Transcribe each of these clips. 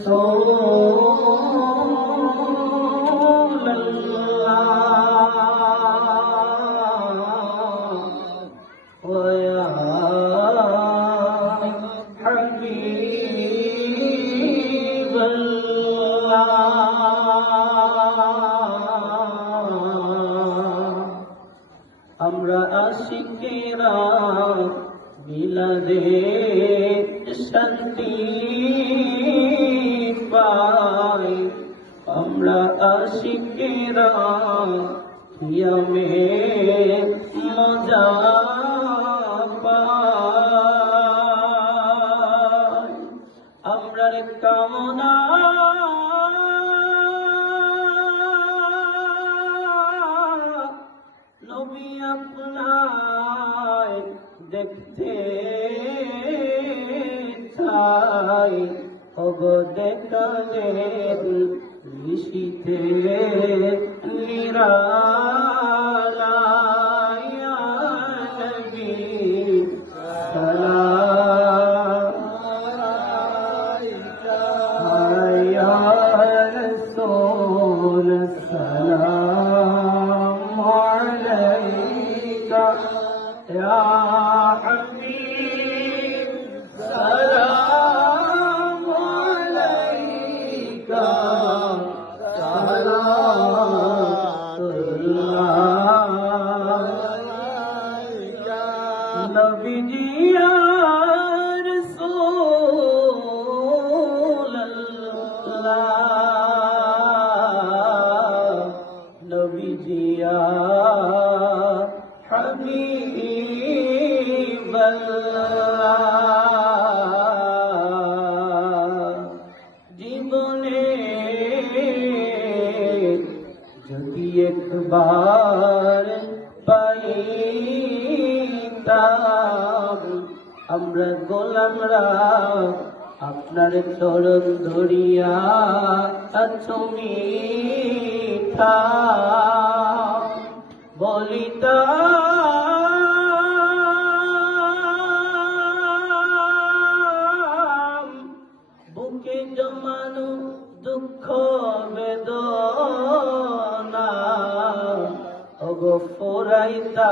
رسول الله ويا حبيب الله আমরা আশিকেরা মিলাদে শান্তি আমরা আশিকেরা ইয়ামে মজা পাই। আমরার কামনা নবী দেখতে চাই। অব যে নিশিতে নিরালায়া নবীজি আর নবীজি হাবিব জীবনে যদি একবার আমরা গোলামরা আপনার চরণ ধরিয়া তুমি বলিতা বুকে জমানো দুঃখ বেদনা। অগ ফোরাইতা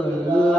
Allah.